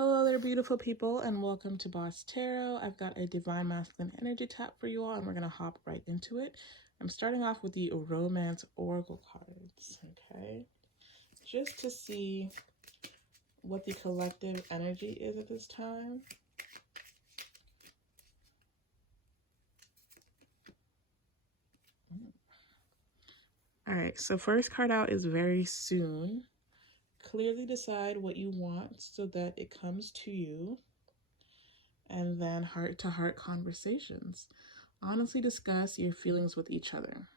Hello there, beautiful people, and welcome to Boss Tarot. I've got a Divine Masculine energy tap for you all, and we're going to hop right into it. I'm starting off with the Romance Oracle cards, okay? Just to see what the collective energy is at this time. All right, so first card out is very soon. Clearly decide what you want so that it comes to you. And then heart-to-heart conversations. Honestly discuss your feelings with each other.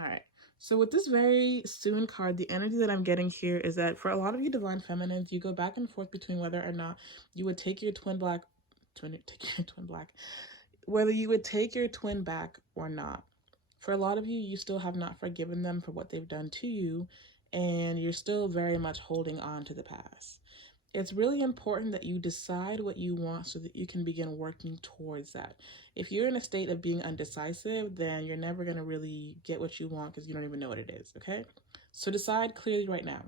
All right. So with this very soon card, the energy that I'm getting here is that for a lot of you Divine Feminines, you go back and forth between whether or not you would take your whether you would take your twin back or not. For a lot of you, you still have not forgiven them for what they've done to you, and you're still very much holding on to the past. It's really important that you decide what you want so that you can begin working towards that. If you're in a state of being undecisive, then you're never going to really get what you want because you don't even know what it is, okay? So decide clearly right now.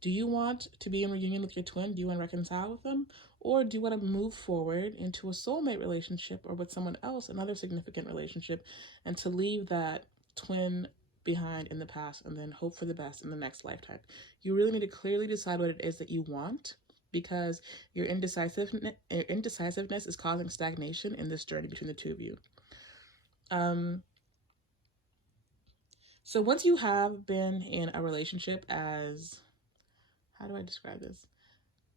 Do you want to be in reunion with your twin? Do you want to reconcile with them? Or do you want to move forward into a soulmate relationship or with someone else, another significant relationship, and to leave that twin behind in the past and then hope for the best in the next lifetime? You really need to clearly decide what it is that you want, because your indecisiveness is causing stagnation in this journey between the two of you. So once you have been in a relationship as, how do I describe this?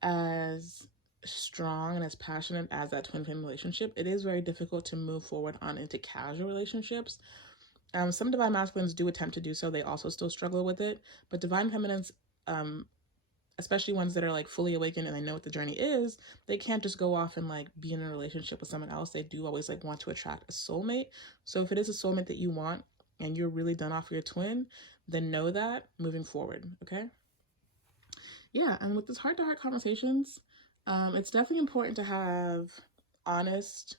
As strong and as passionate as that twin flame relationship, it is very difficult to move forward on into casual relationships. Some Divine Masculines do attempt to do so. They also still struggle with it. But Divine Feminines, especially ones that are like fully awakened and they know what the journey is, they can't just go off and like be in a relationship with someone else. They do always like want to attract a soulmate. So if it is a soulmate that you want and you're really done off your twin, then know that moving forward, okay? Yeah, and with this heart-to-heart conversations, it's definitely important to have honest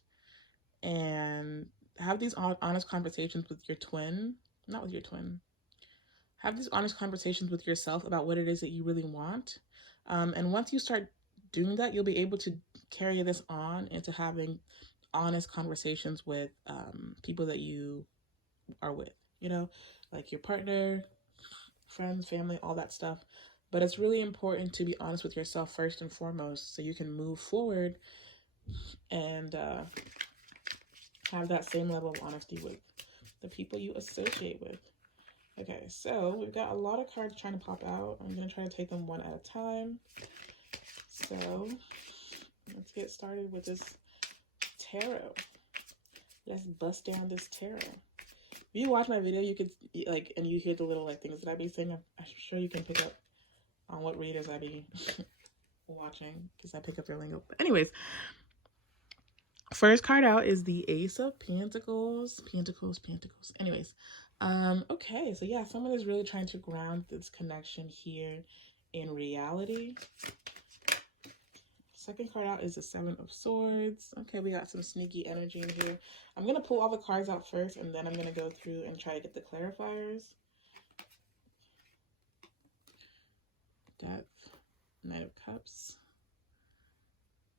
and have these honest conversations with your twin, not with your twin. Have these honest conversations with yourself about what it is that you really want. And once you start doing that, you'll be able to carry this on into having honest conversations with people that you are with, you know, like your partner, friends, family, all that stuff. But it's really important to be honest with yourself first and foremost so you can move forward and have that same level of honesty with the people you associate with. Okay, so we've got a lot of cards trying to pop out. I'm going to try to take them one at a time. So let's get started with this tarot. Let's bust down this tarot. If you watch my video, you could like, and you hear the little like things that I be saying, I'm sure you can pick up on what readers I be watching because I pick up their lingo. But anyways, first card out is the Ace of Pentacles. Anyways, okay, so yeah, someone is really trying to ground this connection here in reality. Second card out is the Seven of Swords. Okay, we got some sneaky energy in here. I'm going to pull all the cards out first, and then I'm going to go through and try to get the clarifiers. Death, Knight of Cups.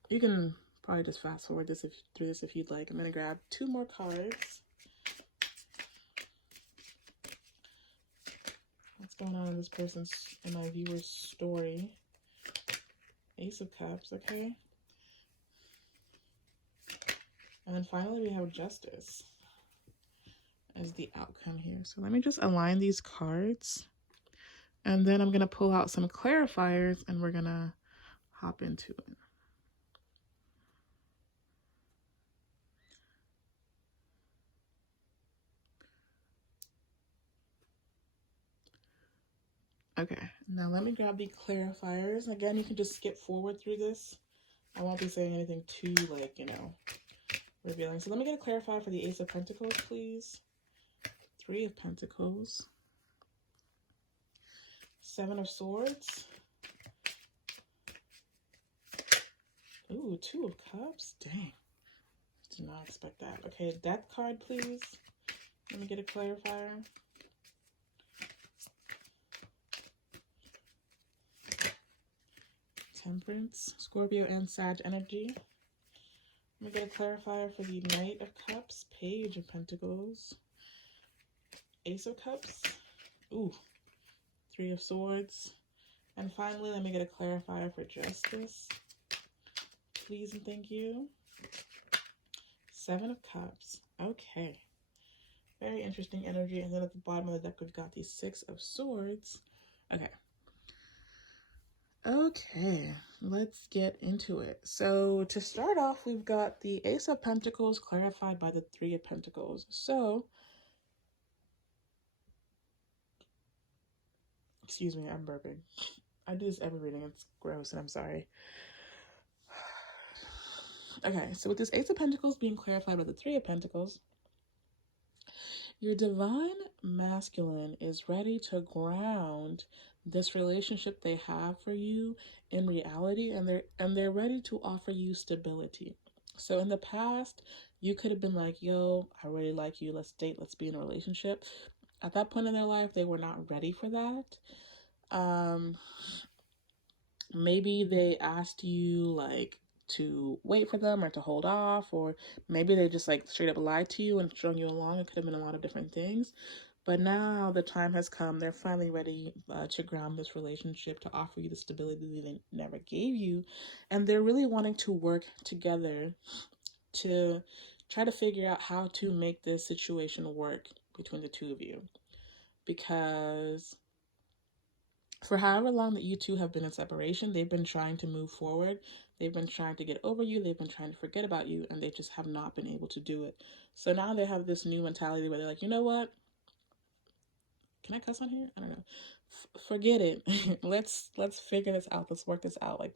You can probably just fast forward this through this if you'd like. I'm going to grab two more cards. What's going on in this person's, in my viewer's story? Ace of Cups, okay. And then finally we have Justice as the outcome here. So let me just align these cards. And then I'm going to pull out some clarifiers and we're going to hop into it. Okay, now let me grab the clarifiers. Again, you can just skip forward through this. I won't be saying anything too, like, you know, revealing. So let me get a clarifier for the Ace of Pentacles, please. Three of Pentacles. Seven of Swords. Ooh, Two of Cups. Dang. Did not expect that. Okay, Death card, please. Let me get a clarifier. Temperance, Scorpio, and Sag energy. I'm going to get a clarifier for the Knight of Cups, Page of Pentacles, Ace of Cups, ooh, Three of Swords, and finally, let me get a clarifier for Justice, please and thank you. Seven of Cups. Okay. Very interesting energy. And then at the bottom of the deck, we've got the Six of Swords. Okay. Okay, let's get into it. So to start off, we've got the Ace of Pentacles clarified by the Three of Pentacles. So, excuse me, I'm burping. I do this every reading. It's gross, and I'm sorry. Okay, so with this Ace of Pentacles being clarified by the Three of Pentacles, your divine masculine is ready to ground this relationship they have for you in reality, and they're ready to offer you stability. So in the past, you could have been like, yo, I really like you, let's date, let's be in a relationship. At that point in their life, they were not ready for that. Maybe they asked you like to wait for them or to hold off, or maybe they just like straight up lied to you and strung you along. It could have been a lot of different things. But now the time has come. They're finally ready to ground this relationship, to offer you the stability they never gave you. And they're really wanting to work together to try to figure out how to make this situation work between the two of you. Because for however long that you two have been in separation, they've been trying to move forward. They've been trying to get over you. They've been trying to forget about you, and they just have not been able to do it. So now they have this new mentality where they're like, you know what? Can I cuss on here? I don't know. Forget it. let's figure this out. Let's work this out. Like,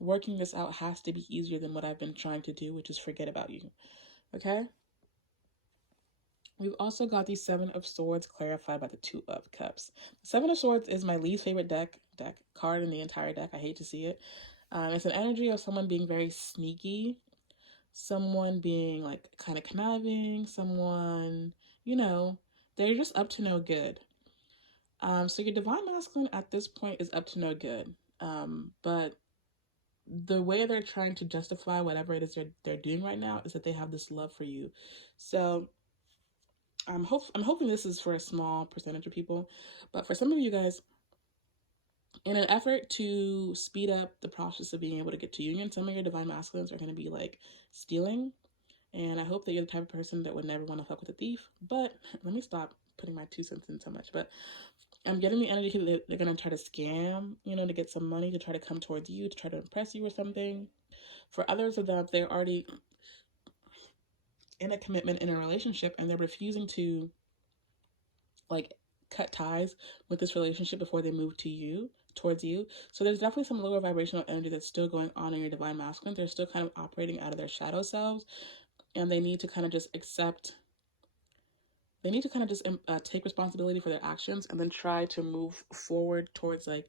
working this out has to be easier than what I've been trying to do, which is forget about you. Okay? We've also got the Seven of Swords clarified by the Two of Cups. The Seven of Swords is my least favorite deck card in the entire deck. I hate to see it. It's an energy of someone being very sneaky, someone being like kind of conniving, someone, you know, they're just up to no good. So your divine masculine at this point is up to no good. But the way they're trying to justify whatever it is they're doing right now is that they have this love for you. So I'm hoping this is for a small percentage of people, but for some of you guys, in an effort to speed up the process of being able to get to union, some of your divine masculines are going to be like stealing. And I hope that you're the type of person that would never want to fuck with a thief. But let me stop putting my 2 cents in so much. But I'm getting the energy that they're going to try to scam, to get some money, to try to come towards you, to try to impress you or something. For others of them, they're already in a commitment, in a relationship, and they're refusing to like cut ties with this relationship before they move towards you. So there's definitely some lower vibrational energy that's still going on in your divine masculine. They're still kind of operating out of their shadow selves, and they need to kind of just take responsibility for their actions and then try to move forward towards like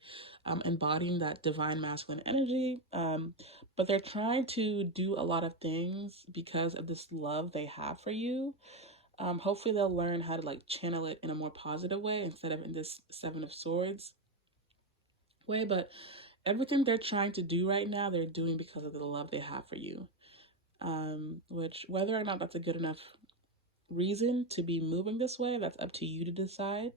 embodying that divine masculine energy. But they're trying to do a lot of things because of this love they have for you. Hopefully they'll learn how to like channel it in a more positive way instead of in this Seven of Swords way. But everything they're trying to do right now, they're doing because of the love they have for you. Which, whether or not that's a good enough reason to be moving this way, that's up to you to decide.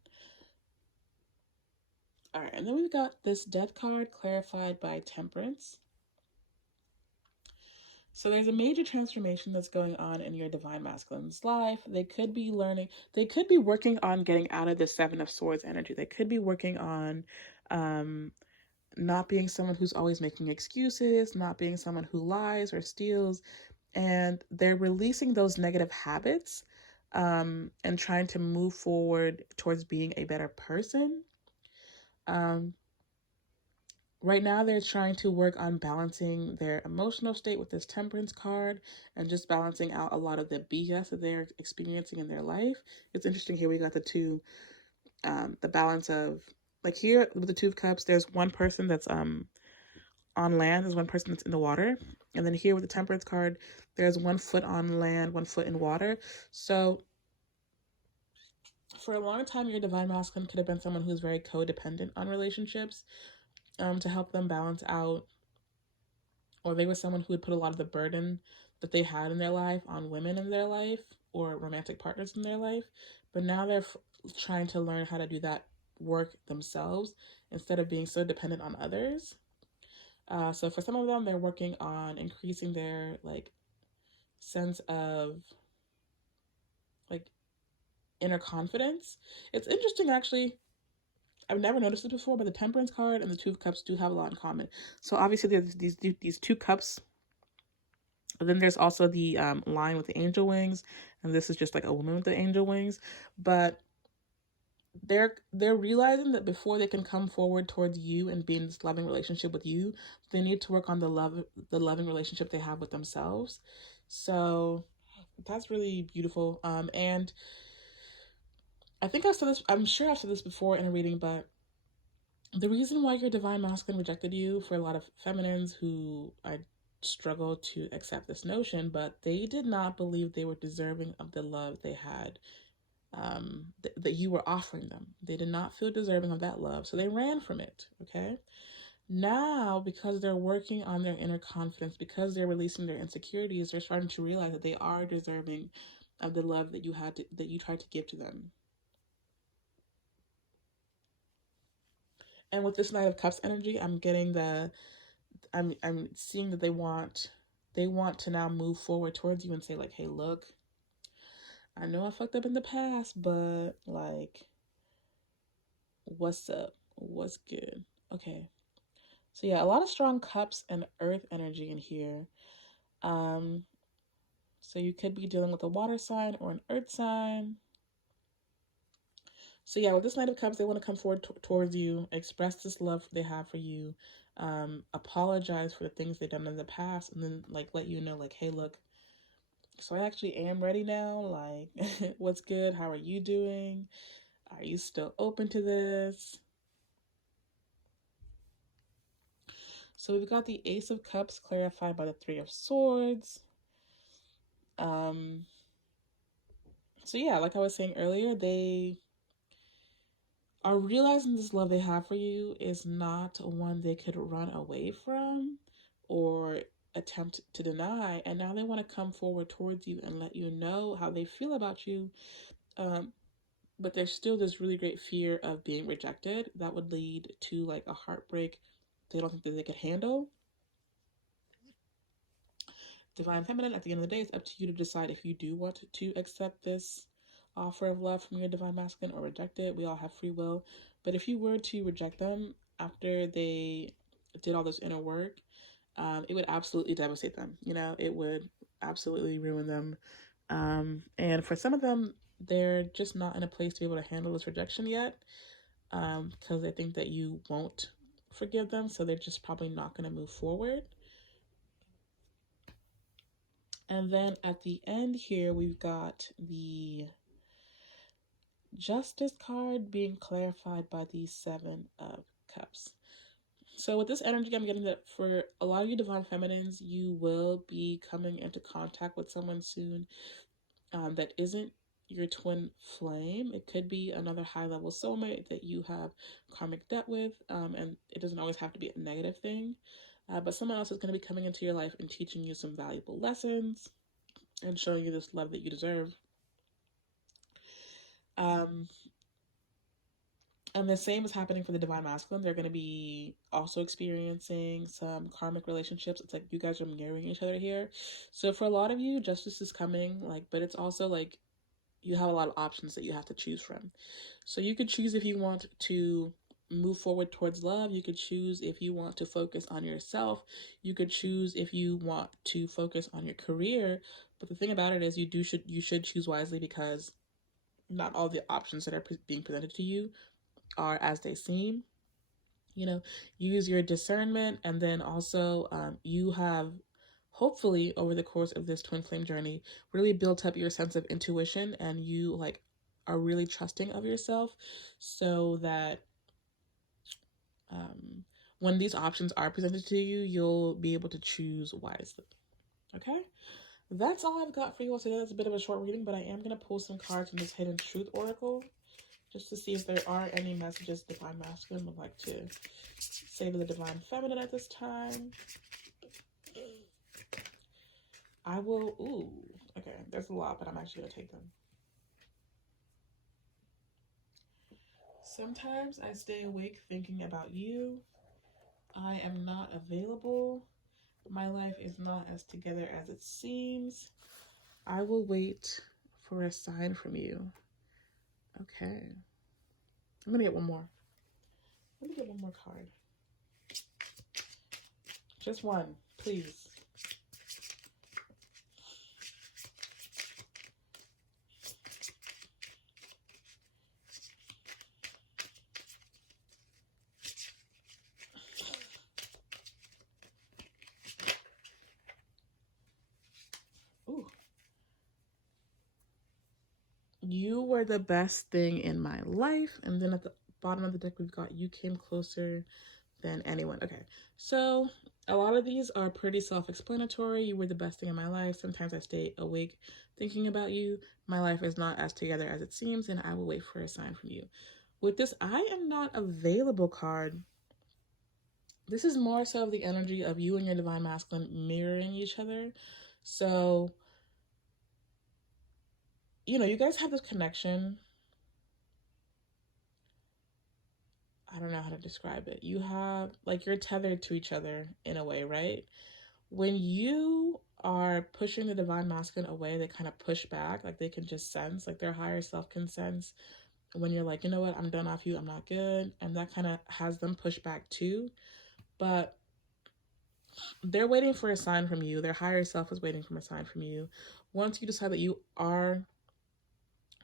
All right, and then we've got this Death card clarified by Temperance. So there's a major transformation that's going on in your divine masculine's life. They could be working on getting out of the Seven of Swords energy. They could be working on not being someone who's always making excuses, not being someone who lies or steals, and they're releasing those negative habits and trying to move forward towards being a better person. Right now, they're trying to work on balancing their emotional state with this Temperance card and just balancing out a lot of the BS that they're experiencing in their life. It's interesting here we got the balance of, like here with the Two of Cups, there's one person that's on land, there's one person that's in the water. And then here with the Temperance card, there's 1 foot on land, 1 foot in water. So for a long time, your divine masculine could have been someone who's very codependent on relationships to help them balance out or they were someone who would put a lot of the burden that they had in their life on women in their life or romantic partners in their life. But now they're trying to learn how to do that work themselves instead of being so dependent on others. So for some of them, they're working on increasing their like sense of like inner confidence. It's interesting, actually. I've never noticed it before, but the Temperance card and the Two of Cups do have a lot in common. So obviously there's these two cups. But then there's also the line with the angel wings, and this is just like a woman with the angel wings. But they're realizing that before they can come forward towards you and be in this loving relationship with you, they need to work on the loving relationship they have with themselves. So that's really beautiful. And I think I've said this, I'm sure I've said this before in a reading, but the reason why your divine masculine rejected you, for a lot of feminines who I struggle to accept this notion, but they did not believe they were deserving of the love they had, that you were offering them. They did not feel deserving of that love, so they ran from it. Okay. Now, because they're working on their inner confidence, because they're releasing their insecurities, they're starting to realize that they are deserving of the love that you tried to give to them. And with this Knight of Cups energy, I'm getting I'm seeing that they want to now move forward towards you and say like, hey, look, I know I fucked up in the past, but like, what's up? What's good? Okay. So yeah, a lot of strong cups and earth energy in here. So you could be dealing with a water sign or an earth sign. So yeah, with this Knight of Cups, they want to come forward towards you, express this love they have for you, apologize for the things they've done in the past, and then like let you know like, hey, look, so I actually am ready now. Like, what's good? How are you doing? Are you still open to this? So we've got the Ace of Cups clarified by the Three of Swords. So yeah, like I was saying earlier, they are realizing this love they have for you is not one they could run away from or attempt to deny. And now they want to come forward towards you and let you know how they feel about you. But there's still this really great fear of being rejected that would lead to like a heartbreak they don't think that they could handle. Divine Feminine, at the end of the day, it's up to you to decide if you do want to accept this offer of love from your Divine Masculine or reject it. We all have free will. But if you were to reject them after they did all this inner work, it would absolutely devastate them. You know, it would absolutely ruin them. And for some of them, they're just not in a place to be able to handle this rejection yet, because they think that you won't forgive them. So they're just probably not going to move forward. And then at the end here, we've got the Justice card being clarified by the Seven of Cups. So with this energy, I'm getting that for a lot of you Divine Feminines, you will be coming into contact with someone soon that isn't your twin flame. It could be another high-level soulmate that you have karmic debt with, and it doesn't always have to be a negative thing. But someone else is going to be coming into your life and teaching you some valuable lessons and showing you this love that you deserve. And the same is happening for the Divine Masculine. They're going to be also experiencing some karmic relationships. It's like you guys are mirroring each other here. So for a lot of you, justice is coming, like, but it's also like you have a lot of options that you have to choose from. So you could choose if you want to move forward towards love. You could choose if you want to focus on yourself. You could choose if you want to focus on your career. But the thing about it is you should choose wisely, because not all the options that are being presented to you are as they seem. You know, use your discernment, and then also you have hopefully over the course of this twin flame journey really built up your sense of intuition, and you like are really trusting of yourself, so that when these options are presented to you, you'll be able to choose wisely. Okay, that's all I've got for you all today. That's a bit of a short reading, but I am going to pull some cards from this Hidden Truth Oracle just to see if there are any messages Divine Masculine would like to say to the Divine Feminine at this time. I will, ooh, okay, there's a lot, but I'm actually gonna take them. Sometimes I stay awake thinking about you. I am not available. My life is not as together as it seems. I will wait for a sign from you. Okay. I'm gonna get one more. Let me get one more card. Just one, please. Ooh. You were the best thing in my life. And then at the bottom of the deck, we've got you came closer than anyone. Okay, so a lot of these are pretty self-explanatory. You were the best thing in my life. Sometimes I stay awake thinking about you. My life is not as together as it seems, and I will wait for a sign from you. With this I am not available card, this is more so of the energy of you and your divine masculine mirroring each other. So, you know, you guys have this connection. I don't know how to describe it. You have, like, you're tethered to each other in a way, right? When you are pushing the divine masculine away, they kind of push back. Like, they can just sense, like, their higher self can sense when you're like, you know what, I'm done off you, I'm not good. And that kind of has them push back too. But they're waiting for a sign from you. Their higher self is waiting for a sign from you. Once you decide that you are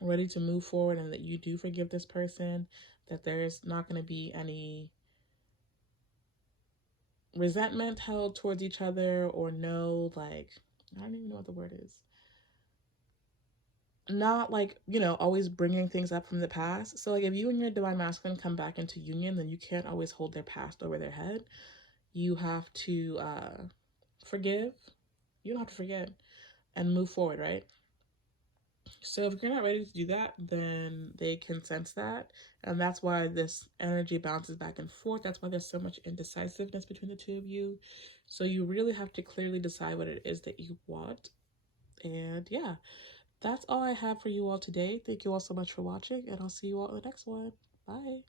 ready to move forward and that you do forgive this person, that there's not going to be any resentment held towards each other, or no, like, I don't even know what the word is. Not like, you know, always bringing things up from the past. So, like, if you and your divine masculine come back into union, then you can't always hold their past over their head. You have to forgive. You don't have to forget and move forward, right? So if you're not ready to do that, then they can sense that. And that's why this energy bounces back and forth. That's why there's so much indecisiveness between the two of you. So you really have to clearly decide what it is that you want. And yeah, that's all I have for you all today. Thank you all so much for watching, and I'll see you all in the next one. Bye.